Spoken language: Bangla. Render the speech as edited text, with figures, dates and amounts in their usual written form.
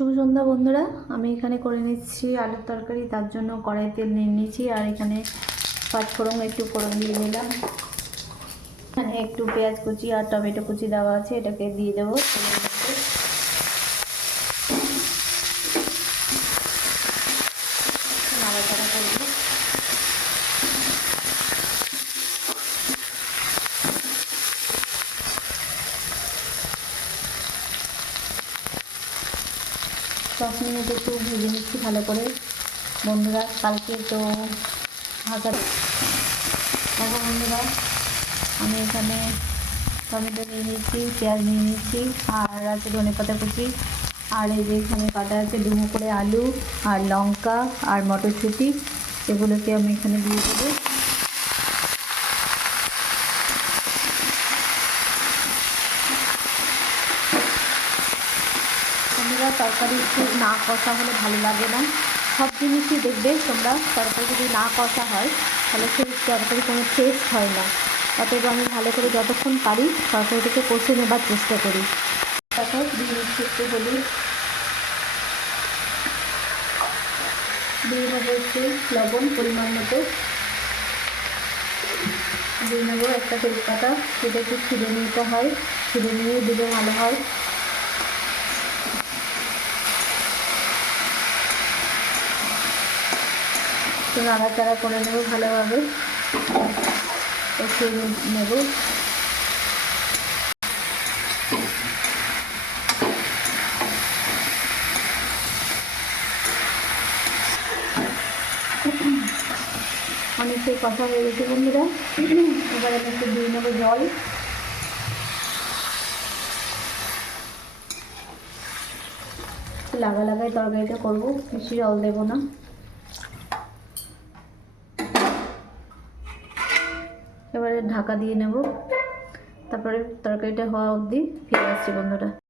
শুভ সন্ধ্যা বন্ধুরা, আমি এখানে করে নিচ্ছি আলুর তরকারি। তার জন্য কড়াই তেল নিয়ে নিয়েছি, আর এখানে পাঁচফোড়ন একটু ফোড়ন দিয়ে দিলাম। এখানে একটু পেঁয়াজ কুচি আর টমেটো কুচি দেওয়া আছে, এটাকে দিয়ে দেবো। নাড়াচাড়া করবো। দশ মিনিট একটু ভেজে নিচ্ছি ভালো করে বন্ধুরা। কালকে তো ভাজা দেখো বন্ধুরা, আমি এখানে টমেটো নিয়ে নিয়েছি, পেঁয়াজ নিয়ে নিয়েছি, আর আছে ধনেপাতা কুচি, আর এই যে এখানে কাটা আছে ডুমো করে আলু আর লঙ্কা আর মটরশুঁটি, এগুলোকে আমি এখানে দিয়ে দেবো। বন্ধুরা, তরকারি একটু না কষা হলে ভালো লাগে না। সব জিনিসই দেখবে তোমরা, তরকারি যদি না কষা হয় তাহলে সেই তরকারি কোনো টেস্ট হয় না। অতএব আমি ভালো করে যতক্ষণ পারি তরকারিটাকে কষে নেবার চেষ্টা করি। তারপর দিয়ে দিচ্ছি একটু হলুদ, দিয়ে নেবো একটু লবণ পরিমাণ মতো, দিয়ে নেবো একটা তেজপাতা। সেটা একটু ছিঁড়ে নিতে হয়, ছিঁড়ে নিয়ে দিলে ভালো হয়। একটু নাড়াচাড়া করে নেবো ভালোভাবে, কষিয়ে নেবো। অনেকটাই কষা হয়ে গেছে বন্ধুরা, এবার আমি একটু দিয়ে নেবো জল। লাগাই তরকারিটা করবো, বেশি জল দেবো না। এবারে ঢাকা দিয়ে নেব, তারপরে তরকারিটা হওয়া অবধি ফিরে আসছি বন্ধুরা।